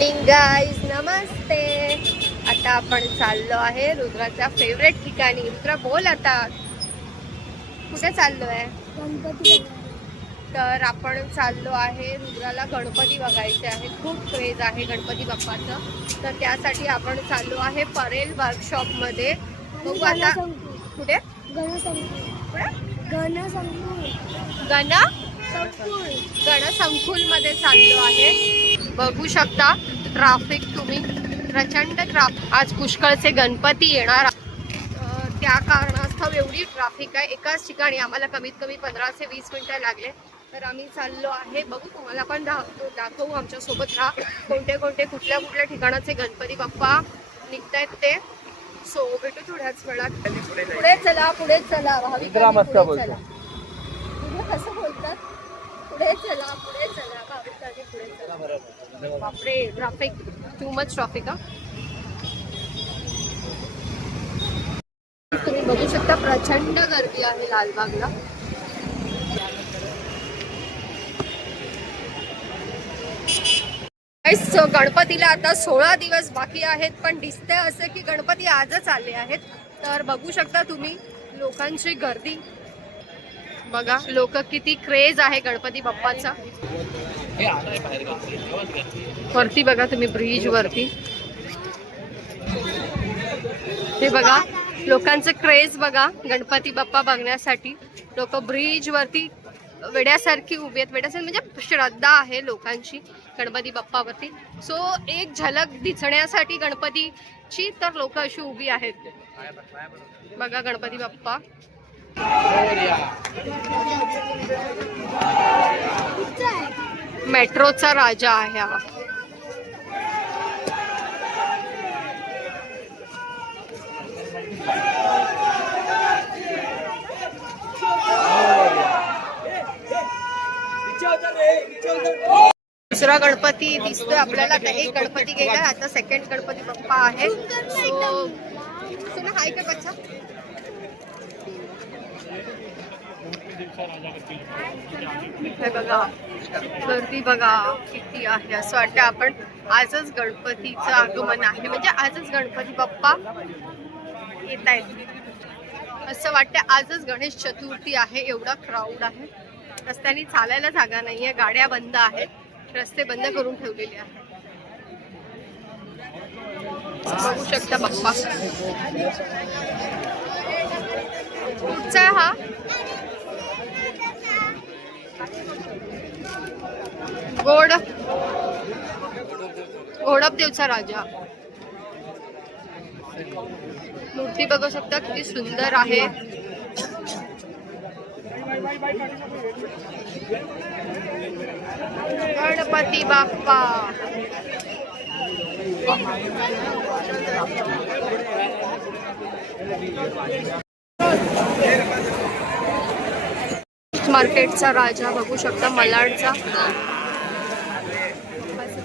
Guys नमस्ते. आता आपण चाललो आहे रुद्राच्या फेवरेट ठिकाणी. रुद्रा बोल आता. कुठे चाललो आहे गणपती तर आपण चाललो आहे रुद्राला गणपती बघायचे आहे. खूप क्रेज आहे गणपती बाप्पाचं. तर त्यासाठी आपण चाललो आहे परेल वर्कशॉपमध्ये बघू आता. कुठे? गणसंकुल. गण? संकुल गणसंकुल. मध्ये चाललो आहे. बघू शकता ट्राफिक तुम्ही. प्रचंड ट्राफिक आज पुष्कळचे गणपती येणार त्या कारणास्तव एवढी ट्राफिक आहे. एकाच ठिकाणी आम्हाला कमीत कमी पंधरा ते वीस मिनटं लागले. तर आम्ही चाललो आहे. बघू तुम्हाला पण दाखवू दाखवू आमच्यासोबत राहा कोणते कोणते कुठल्या कुठल्या ठिकाणाचे गणपती बाप्पा निघतायत ते. सो भेटू थोड्याच वेळात. पुढे चला पुढे चला. भाविक ग्रामस्थ पुढे बोलतो. चला तुझं कसं बोलतात पुढे चला पुढे चला. पुढे चला. बापरे ट्रॅफिक टू मच ट्रॅफिक हा. तुम्ही बघू शकता प्रचंड गर्दी आहे लालबागला. गणपतीला आता सोळा दिवस बाकी आहेत पण दिसतंय असं की गणपती आजच आले आहेत. तर बघू शकता तुम्ही लोकांची गर्दी. बघा लोक किती क्रेज आहे गणपती बाप्पाचा. वरती बघा तुम्ही ब्रिज वरती. हे बघा लोकांचं क्रेज बघा गणपती बाप्पा बघण्यासाठी. लोक ब्रिज वरती वेड्यासारखी उभी आहेत. वेड्यासारखी म्हणजे श्रद्धा आहे लोकांची गणपती बाप्पावरती. सो एक झलक दिसण्यासाठी गणपतीची तर लोक अशी उभी आहेत. बघा गणपती बाप्पा. मेट्रोचा राजा आहे हा. दुसरा गणपती दिसतोय. आपल्याला आता एक गणपती गेला आता सेकंड गणपती बाप्पा आहे सो तुला हाय का बच्चा? हे बघा गर्दी बघा किती आहे असं वाटतं आपण आजच गणपतीचं आगमन आहे. म्हणजे आजच गणपती बाप्पा येत आहेत. असं वाटतं आजच गणेश चतुर्थी आहे. एवढा क्राऊड आहे. रस्त्याने चालायला जागा नाहीये. गाड्या बंद आहेत. रस्ते बंद करून ठेवलेले आहेत. बघू शकता बाप्पा. कुठचा हा. गोड घोडपदेवचा राजा. मूर्ती बघू शकता किती सुंदर आहे. गणपती बाप्पा. मार्केटचा राजा बघू शकता मलाडचा.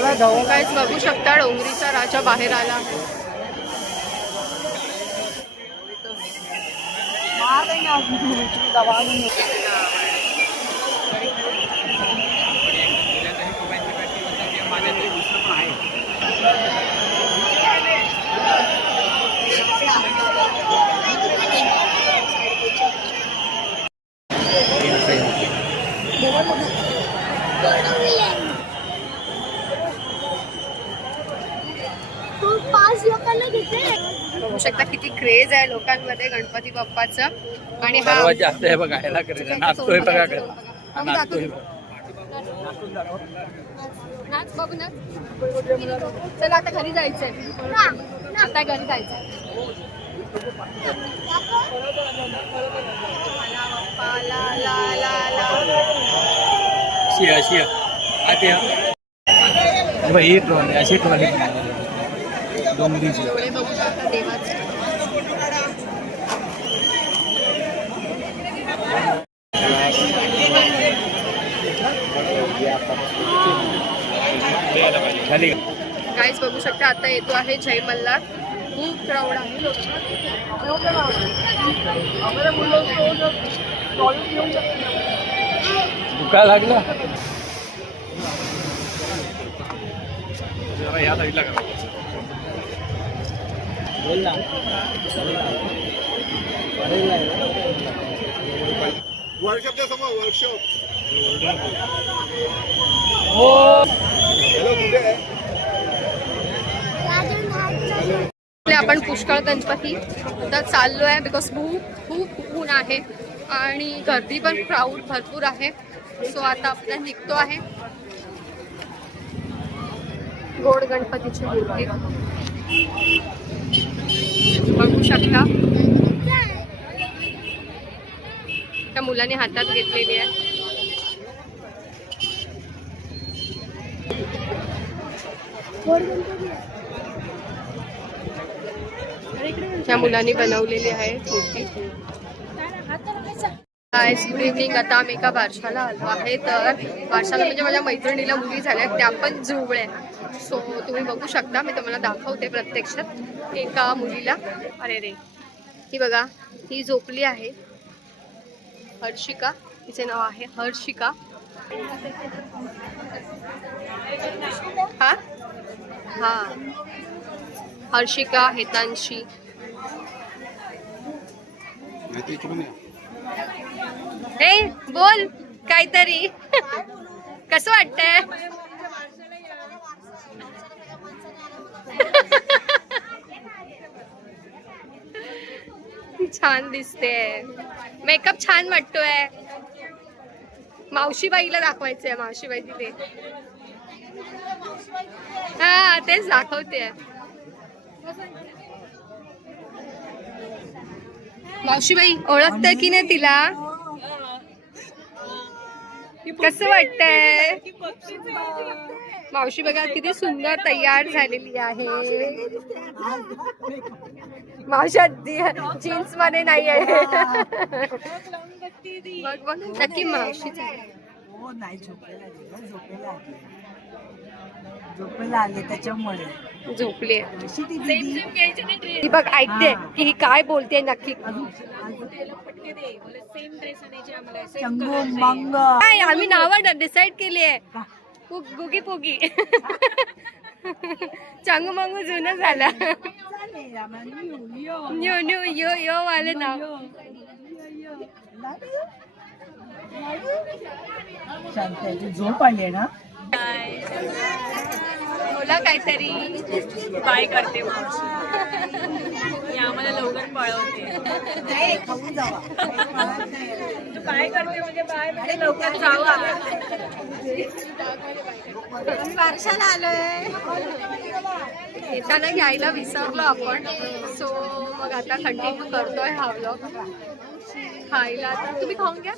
काहीच बघू शकता डोंगरीचा राजा बाहेर आला बघू शकता किती क्रेज आहे लोकांमध्ये गणपती बाप्पाचं. आणि हा जास्त आहे. बघा ह्याला करायचं नाचतोय बघा. हा, नाचतोय नाच बघू ना. चला आता घरी जायचंय. आता घरी जायचंय. आत ही ट्रॉली अशी ट्रॉली डोंगरीची डोळे बघू शकता देवाचे खाली गाईज बघू शकता आता येतो आहे जय मल्हार खूप क्राऊड आहे दुखा लागला. जरा या साईडला करा. बोल ना. वर्कशॉपच्या समोर वर्कशॉप हो. आपण पुष्कळ गणपती तर चाललो आहे बिकॉज खूप खूप ऊन आहे आणि गर्दी पण क्राऊड भरपूर आहे. सो आता आपल्याला निघतो आहे. गोड गणपतीची मूर्ती. बघू शकता. त्या मुलाने हातात घेतलेली आहे. ह्या मुलांनी त्या बनवलेली आहे मूर्ती. गुड इव्हनिंग आता आम्ही एका बारशाला आलो आहे. तर बारशाला म्हणजे माझ्या मैत्रिणीला मुली झाल्या त्या पण जुळल्या सो तुम्ही बघू शकता. मी तुम्हाला दाखवते प्रत्यक्षात एका मुलीला. अरे रे. ही बघा ही झोपली आहे. हर्षिका. तिचे नाव आहे हर्षिका. हा। हर्षिका हेतांशी। हे बोल काहीतरी। कसं वाटतंय? छान दिसते मेकअप छान वाटतोय. मावशीबाईला दाखवायचंय मावशीबाई तिथे. हा तेच दाखवते. मावशीबाई ओळखत की नाही तिला? कसं वाटतय? मावशी बघा किती सुंदर तयार झालेली आहे. मावशा जीन्समध्ये नाही आहे. बघ बघ. नक्की मावशी हो नाही झोपेला झोपेला झोपेला आले त्याच्यामुळे. झोपली अशी ती दिदी. ती बघ ऐकते की ही काय बोलते नक्की. चंगू मंग. काय आम्ही नावं डिसाईड केली आहे. गुगी पुगी चांगू मांगू जुनं झालं. चालेल आम्हाला येऊ, येऊ. न्यू न्यू यो यो वाले नाव. शांत आहे, ती झोप आली आहे ना? बोला काहीतरी काय करते मावशी आम्हाला लवकर पळवते तू काय करते म्हणजे बाय म्हणजे लवकर जावा येताना घ्यायला विसरलो आपण. सो मग आता कंटिन्यू करतोय हा व्लॉग खायला. आता तुम्ही खाऊन घ्या.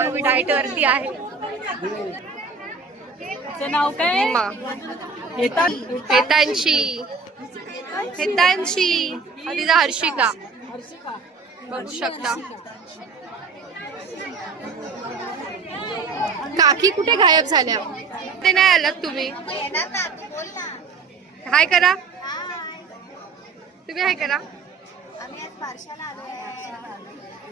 आम्ही डाएट वरती आहे. नाव काय. हेतांशी. हेतांशी. तिचा हर्षिका. बघू शकता काकी कुठे गायब झाल्या? ते नाही आलात तुम्ही? हाय करा. तुम्ही हाय करा आम्ही आज बारशाला आलो आहे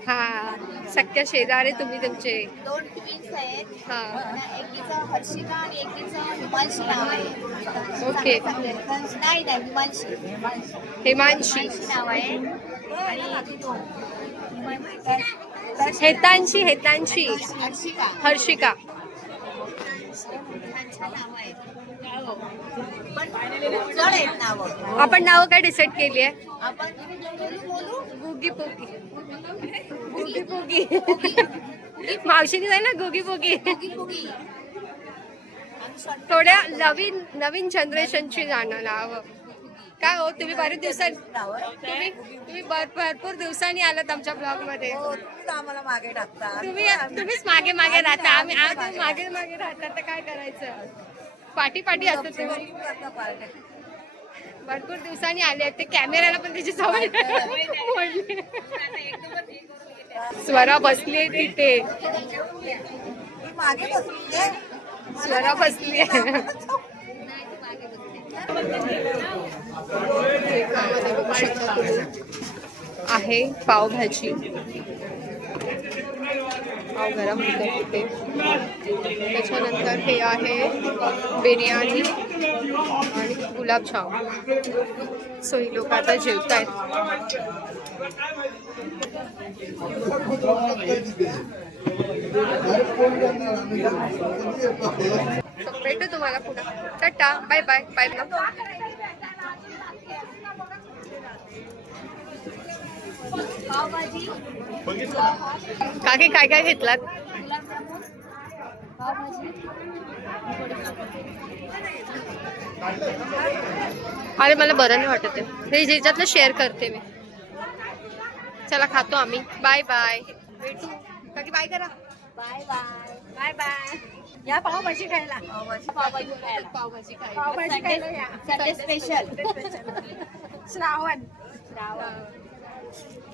हा सख्या शेजारी तुम्ही तुमचे. दोन ट्विन्स आहेत. हा. एकीचं हर्षिका आणि एकीचं हिमांशी नाव आहे. ओके. नाही नाही हिमांशी. हेमांशी. नाव आहे. आणि हेतांशी हेतांशी. हर्षिका हर्षिका. नाव आहेत आपण नावं काय डिसाईड केली आहे? गुगी पोगी. गुगी पोगी. मावशीने जाय ना गुगी पोगी. थोड्या नवीन नवीन जनरेशनची जाणं नाव. काय हो तुम्ही बरेच दिवसांनी तुम्ही तुम्ही भर- भरपूर दिवसांनी आलात आमच्या ब्लॉगमध्ये. हो आम्हाला मागे टाकता. तुम्ही तुम्हीच मागे मागे राहता. आम्ही आम्ही मागे मागे राहता. तर काय करायचं? पाठी पाठी असतो तुम्ही भरपूर दिवसांनी आले आहेत. ते कॅमेऱ्याला पण त्याची सवय स्वरा बसली आहे तिथे. स्वरा बसली आहे पावभाजी. पाव गरम होते त्याच्यानंतर हे आहे बिर्याणी आणि गुलाबजाम सो ही लोक आता जेवत आहेत भेटू तुम्हाला पुन्हा टाटा. बाय बाय बाय काकी काय काय घेतलात? अरे मला बरं नाही वाटत आहे हे ज्याच्यातलं शेअर करते मी. चला खातो आम्ही. बाय बाय भेटू. काकी बाय करा. बाय बाय बाय बाय या पावभाजी खायला. पावभाजी पावभाजी खायला. पावभाजी खाय पावभाजी खायला या. स्पेशल श्रावण. श्रावण.